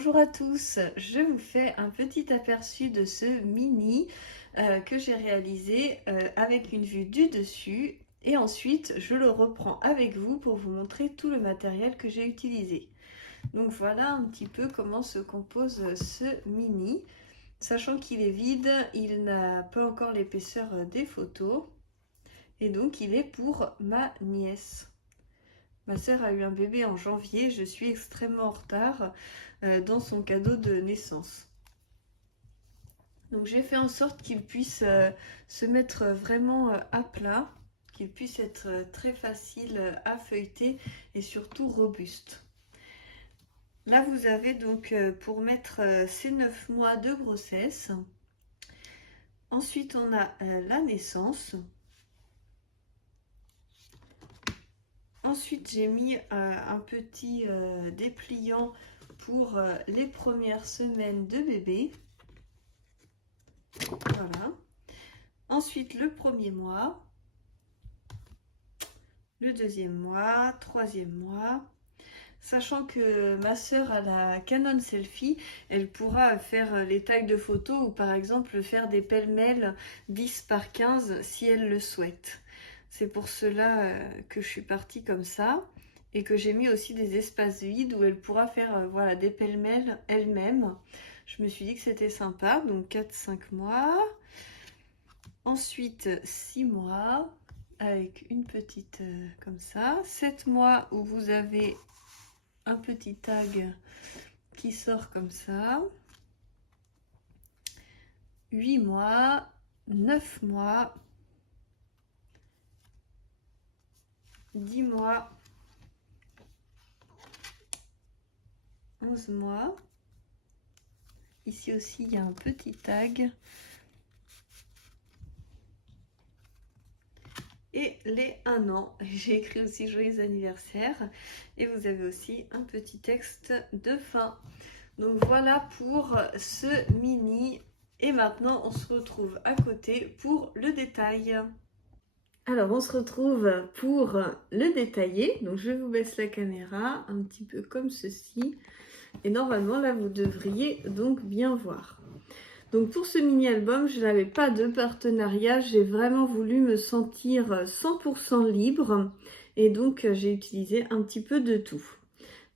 Bonjour à tous, je vous fais un petit aperçu de ce mini que j'ai réalisé avec une vue du dessus et ensuite je le reprends avec vous pour vous montrer tout le matériel que j'ai utilisé. Donc voilà un petit peu comment se compose ce mini, sachant qu'il est vide, il n'a pas encore l'épaisseur des photos et donc il est pour ma nièce. Ma sœur a eu un bébé en janvier, je suis extrêmement en retard dans son cadeau de naissance. Donc j'ai fait en sorte qu'il puisse se mettre vraiment à plat, qu'il puisse être très facile à feuilleter et surtout robuste. Là vous avez donc pour mettre ces 9 mois de grossesse. Ensuite on a la naissance. Ensuite, j'ai mis un petit dépliant pour les premières semaines de bébé. Voilà. Ensuite, le premier mois, le deuxième mois, troisième mois. Sachant que ma sœur a la Canon Selfie, elle pourra faire les tags de photos ou par exemple faire des pêle-mêle 10 par 15 si elle le souhaite. C'est pour cela que je suis partie comme ça et que j'ai mis aussi des espaces vides où elle pourra faire voilà, des pêle-mêle elle-même. Je me suis dit que c'était sympa, donc 4-5 mois. Ensuite 6 mois avec une petite comme ça. 7 mois où vous avez un petit tag qui sort comme ça. 8 mois, 9 mois, 10 mois, 11 mois. Ici aussi, il y a un petit tag. Et les 1 an. J'ai écrit aussi joyeux anniversaire. Et vous avez aussi un petit texte de fin. Donc voilà pour ce mini. Et maintenant, on se retrouve à côté pour le détail. Alors, on se retrouve pour le détailler. Donc, je vous baisse la caméra un petit peu comme ceci. Et normalement, là, vous devriez donc bien voir. Donc, pour ce mini-album, je n'avais pas de partenariat. J'ai vraiment voulu me sentir 100% libre. Et donc, j'ai utilisé un petit peu de tout.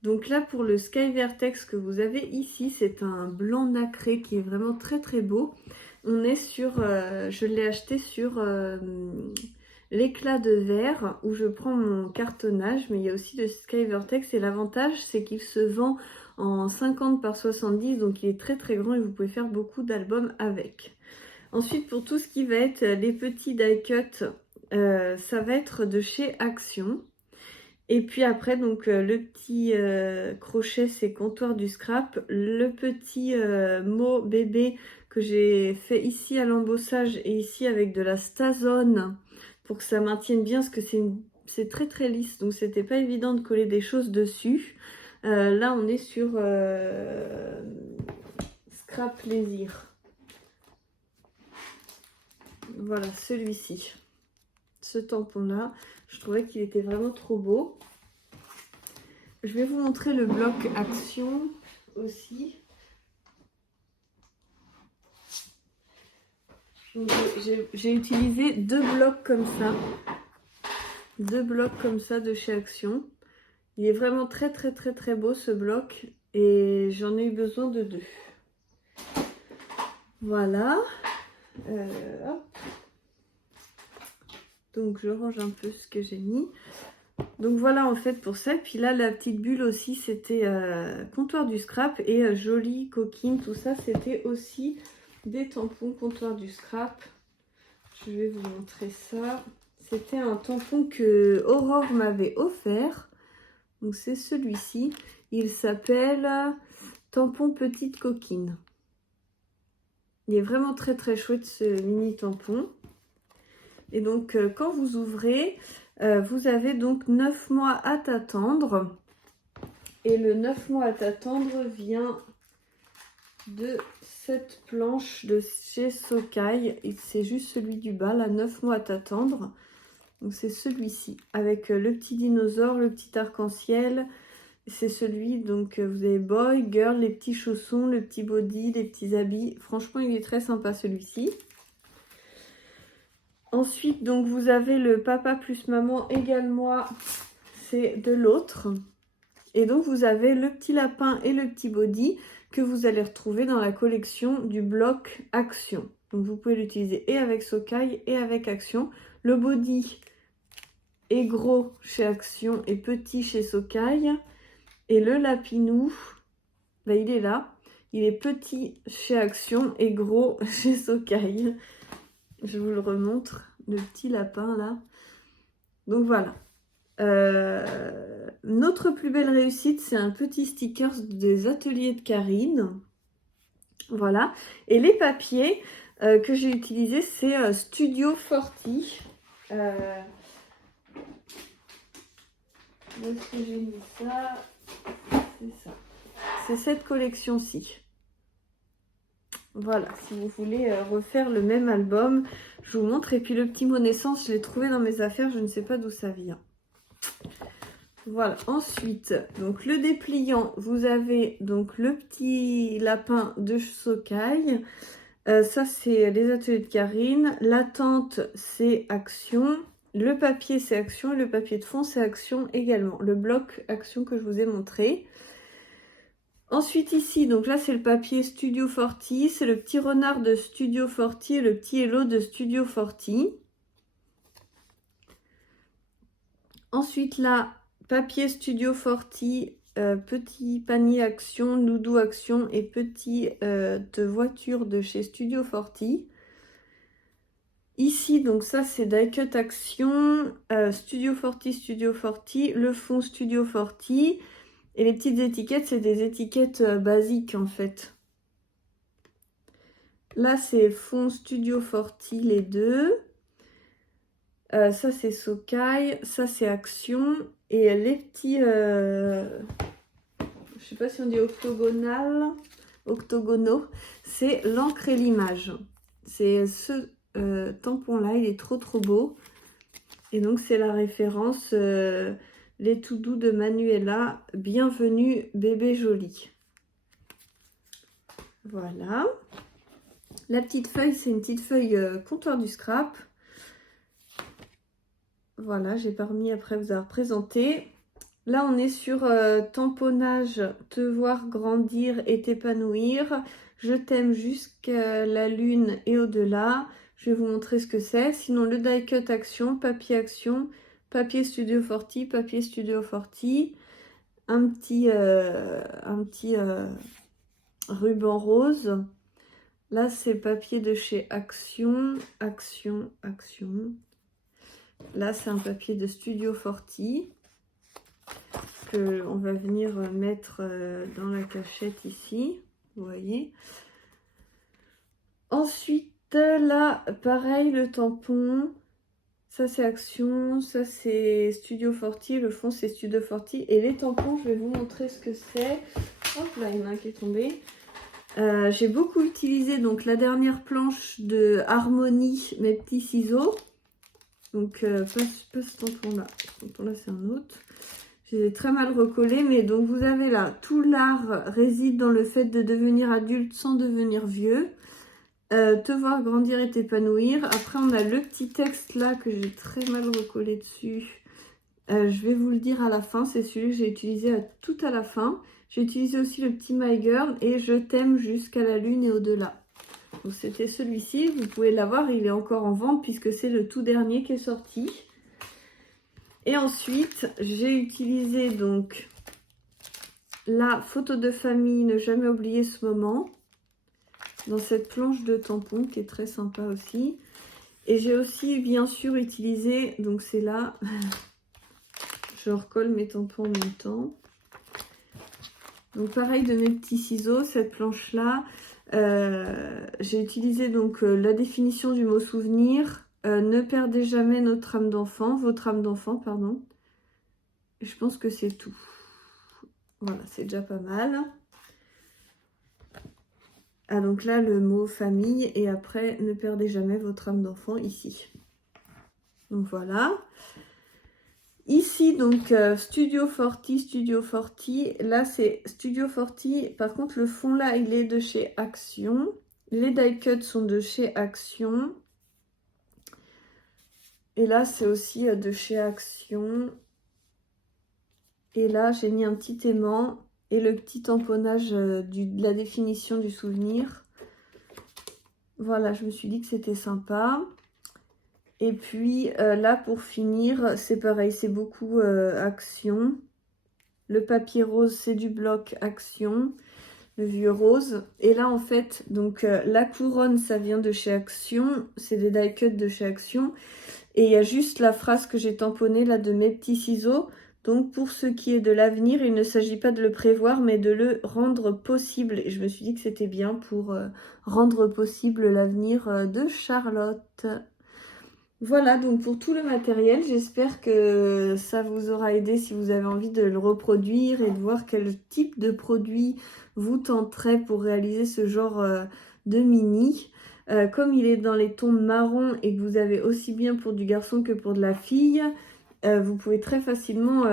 Donc là, pour le Sky Vertex que vous avez ici, c'est un blanc nacré qui est vraiment très très beau. On est sur, je l'ai acheté sur l'éclat de verre où je prends mon cartonnage, mais il y a aussi le Sky Vertex et l'avantage c'est qu'il se vend en 50 par 70, donc il est très très grand et vous pouvez faire beaucoup d'albums avec. Ensuite, pour tout ce qui va être les petits die cut, ça va être de chez Action. Et puis après, donc le petit crochet, c'est Comptoir du Scrap. Le petit mot bébé que j'ai fait ici à l'embossage et ici avec de la Stazone pour que ça maintienne bien, parce que c'est très très lisse, donc c'était pas évident de coller des choses dessus. Là, on est sur Scrap Plaisir. Voilà, celui-ci. Ce tampon-là, je trouvais qu'il était vraiment trop beau. Je vais vous montrer le bloc Action aussi. J'ai utilisé 2 blocs comme ça. 2 blocs comme ça de chez Action. Il est vraiment très très très très beau ce bloc. Et j'en ai eu besoin de 2. Voilà. Hop. Donc je range un peu ce que j'ai mis. Donc voilà en fait pour ça. Puis là la petite bulle aussi c'était Comptoir du Scrap. Et jolie coquine, tout ça c'était aussi des tampons Comptoir du Scrap. Je vais vous montrer ça. C'était un tampon que Aurore m'avait offert. Donc c'est celui-ci. Il s'appelle Tampon Petite Coquine. Il est vraiment très très chouette ce mini tampon. Et donc quand vous ouvrez, vous avez donc 9 mois à t'attendre. Et le 9 mois à t'attendre vient de cette planche de chez Sokai. Et c'est juste celui du bas, là, 9 mois à t'attendre. Donc c'est celui-ci, avec le petit dinosaure, le petit arc-en-ciel, C'est celui, donc vous avez boy, girl, les petits chaussons, le petit body, les petits habits. Franchement, il est très sympa celui-ci. Ensuite, donc vous avez le papa plus maman égale moi, c'est de l'autre. Et donc vous avez le petit lapin et le petit body que vous allez retrouver dans la collection du bloc Action. Donc vous pouvez l'utiliser et avec Sookai et avec Action. Le body est gros chez Action et petit chez Sookai. Et le lapinou, bah, il est là. Il est petit chez Action et gros chez Sookai. Je vous le remontre, le petit lapin là. Donc voilà. Notre plus belle réussite, c'est un petit sticker des ateliers de Karine. Voilà. Et les papiers que j'ai utilisés, c'est Studio Forti. Où est-ce que j'ai mis ça? C'est ça. C'est cette collection-ci. Voilà, si vous voulez refaire le même album, je vous montre. Et puis le petit mot naissance, je l'ai trouvé dans mes affaires, je ne sais pas d'où ça vient. Voilà, ensuite, donc le dépliant, vous avez donc le petit lapin de Sookai. Ça, c'est les ateliers de Karine. La tente, c'est Action. Le papier, c'est Action. Et le papier de fond, c'est Action également. Le bloc Action que je vous ai montré. Ensuite ici, donc là c'est le papier Studio Forti, c'est le petit renard de Studio Forti et le petit hello de Studio Forti. Ensuite là, papier Studio Forti, petit panier Action, doudou Action et petit de voiture de chez Studio Forti. Ici, donc ça c'est Die Cut Action, Studio Forti, le fond Studio Forti. Et les petites étiquettes, c'est des étiquettes basiques en fait. Là, c'est fond Studio Forti, les deux. Ça, c'est Sookai. Ça, c'est Action. Et les petits... je sais pas si on dit octogonaux. C'est l'encre et l'image. C'est ce tampon-là. Il est trop beau. Et donc, c'est la référence... les tout doux de Manuela, bienvenue bébé joli. Voilà. La petite feuille, c'est une petite feuille comptoir du scrap. Voilà, j'ai pas remis après vous avoir présenté. Là, on est sur tamponnage, te voir grandir et t'épanouir. Je t'aime jusqu'à la lune et au-delà. Je vais vous montrer ce que c'est. Sinon, le die cut action, papier Studio Forti, papier Studio Forti. Un petit ruban rose. Là, c'est papier de chez Action. Là, c'est un papier de Studio Forti que on va venir mettre dans la cachette ici. Vous voyez. Ensuite, là, pareil, le tampon. Ça, c'est Action. Ça, c'est Studio Forti. Le fond, c'est Studio Forti. Et les tampons, je vais vous montrer ce que c'est. Hop là, il y en a un qui est tombé. J'ai beaucoup utilisé donc la dernière planche de Harmonie, mes petits ciseaux. Donc pas ce tampon-là. Ce tampon-là, c'est un autre. J'ai très mal recollé, mais donc vous avez là, tout l'art réside dans le fait de devenir adulte sans devenir vieux. Te voir grandir et t'épanouir. Après, on a le petit texte là que j'ai très mal recollé dessus. Je vais vous le dire à la fin. C'est celui que j'ai utilisé tout à la fin. J'ai utilisé aussi le petit My Girl et je t'aime jusqu'à la lune et au-delà. Donc c'était celui-ci. Vous pouvez l'avoir. Il est encore en vente puisque c'est le tout dernier qui est sorti. Et ensuite, j'ai utilisé donc la photo de famille, ne jamais oublier ce moment. Dans cette planche de tampon qui est très sympa aussi. Et j'ai aussi bien sûr utilisé, donc c'est là, je recolle mes tampons en même temps. Donc pareil de mes petits ciseaux, cette planche là, j'ai utilisé donc la définition du mot souvenir. Ne perdez jamais notre âme d'enfant, votre âme d'enfant, pardon. Et je pense que c'est tout. Voilà, c'est déjà pas mal. Ah, donc là, le mot famille, et après, ne perdez jamais votre âme d'enfant ici. Donc voilà. Ici, donc, Studio 40. Là, c'est Studio 40. Par contre, le fond, là, il est de chez Action. Les die cuts sont de chez Action. Et là, c'est aussi de chez Action. Et là, j'ai mis un petit aimant et le petit tamponnage de la définition du souvenir. Voilà, je me suis dit que c'était sympa. Et puis là, pour finir, c'est pareil, c'est beaucoup Action. Le papier rose, c'est du bloc Action, le vieux rose. Et là, en fait, donc la couronne, ça vient de chez Action. C'est des die cuts de chez Action. Et il y a juste la phrase que j'ai tamponnée là de mes petits ciseaux. Donc pour ce qui est de l'avenir, il ne s'agit pas de le prévoir, mais de le rendre possible. Et je me suis dit que c'était bien pour rendre possible l'avenir de Charlotte. Voilà, donc pour tout le matériel, j'espère que ça vous aura aidé si vous avez envie de le reproduire et de voir quel type de produit vous tenterait pour réaliser ce genre de mini. Comme il est dans les tons marron et que vous avez aussi bien pour du garçon que pour de la fille, vous pouvez très facilement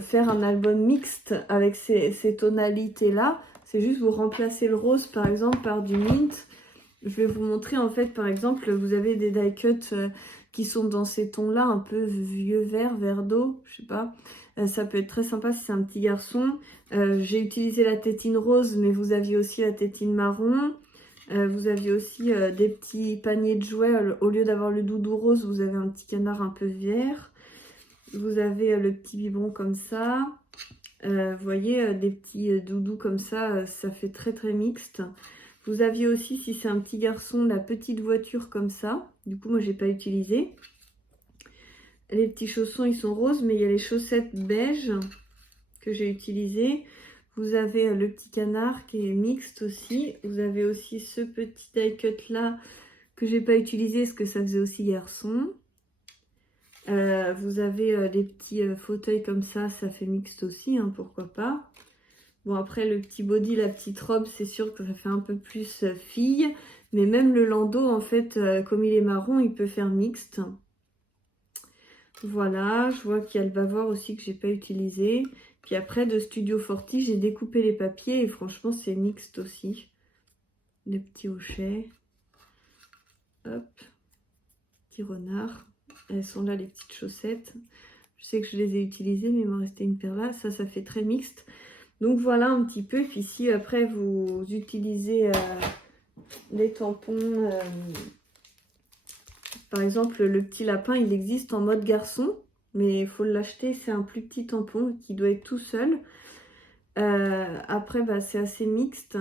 faire un album mixte avec ces tonalités-là. C'est juste vous remplacer le rose par exemple par du mint. Je vais vous montrer en fait par exemple, vous avez des die cuts qui sont dans ces tons-là, un peu vieux vert, vert d'eau, je sais pas. Ça peut être très sympa si c'est un petit garçon. J'ai utilisé la tétine rose, mais vous aviez aussi la tétine marron. Vous aviez aussi des petits paniers de jouets. Au lieu d'avoir le doudou rose, vous avez un petit canard un peu vert. Vous avez le petit biberon comme ça. Vous voyez, des petits doudous comme ça, ça fait très très mixte. Vous aviez aussi, si c'est un petit garçon, la petite voiture comme ça. Du coup, moi, j'ai pas utilisé. Les petits chaussons, ils sont roses, mais il y a les chaussettes beige que j'ai utilisées. Vous avez le petit canard qui est mixte aussi. Vous avez aussi ce petit die cut là que j'ai pas utilisé parce que ça faisait aussi garçon. Vous avez les petits fauteuils comme ça fait mixte aussi, hein, pourquoi pas. Bon, après le petit body, la petite robe, c'est sûr que ça fait un peu plus fille. Mais même le landau, en fait, comme il est marron, il peut faire mixte. Voilà, je vois qu'il y a le bavard aussi que j'ai pas utilisé. Puis après, de Studio 40, j'ai découpé les papiers et franchement, c'est mixte aussi. Les petits hochets. Hop. Petit renard. Elles sont là, les petites chaussettes. Je sais que je les ai utilisées, mais il m'en restait une paire là. Ça fait très mixte. Donc voilà un petit peu. Puis si après, vous utilisez les tampons... par exemple, le petit lapin, il existe en mode garçon. Mais il faut l'acheter. C'est un plus petit tampon qui doit être tout seul. Après, bah, c'est assez mixte.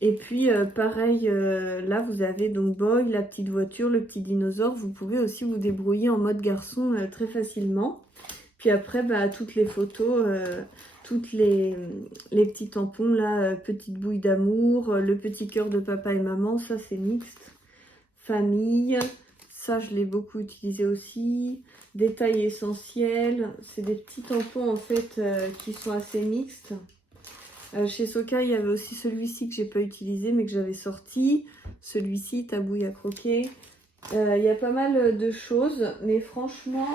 Et puis, pareil, là, vous avez donc Boy, la petite voiture, le petit dinosaure. Vous pouvez aussi vous débrouiller en mode garçon très facilement. Puis après, bah, toutes les photos, toutes les petits tampons, là, petite bouille d'amour, le petit cœur de papa et maman, ça, c'est mixte. Famille, ça, je l'ai beaucoup utilisé aussi. Détails essentiels, c'est des petits tampons, en fait, qui sont assez mixtes. Chez Soka, il y avait aussi celui-ci que j'ai pas utilisé mais que j'avais sorti. Celui-ci, ta bouille à croquer. Il y a pas mal de choses, mais franchement,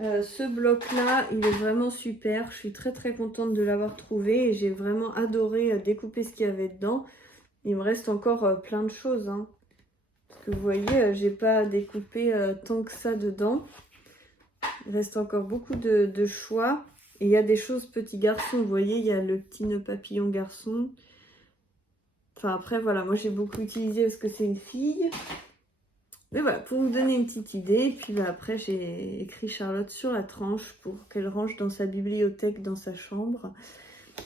ce bloc-là, il est vraiment super. Je suis très très contente de l'avoir trouvé et j'ai vraiment adoré découper ce qu'il y avait dedans. Il me reste encore plein de choses, hein. Parce que vous voyez, j'ai pas découpé tant que ça dedans. Il reste encore beaucoup de choix. Et il y a des choses petits garçons, vous voyez, il y a le petit nœud papillon garçon. Enfin après, voilà, moi j'ai beaucoup utilisé parce que c'est une fille. Mais voilà, pour vous donner une petite idée. Et puis bah, après, j'ai écrit Charlotte sur la tranche pour qu'elle range dans sa bibliothèque, dans sa chambre.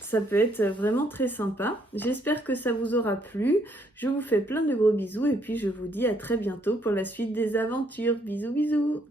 Ça peut être vraiment très sympa. J'espère que ça vous aura plu. Je vous fais plein de gros bisous et puis je vous dis à très bientôt pour la suite des aventures. Bisous bisous!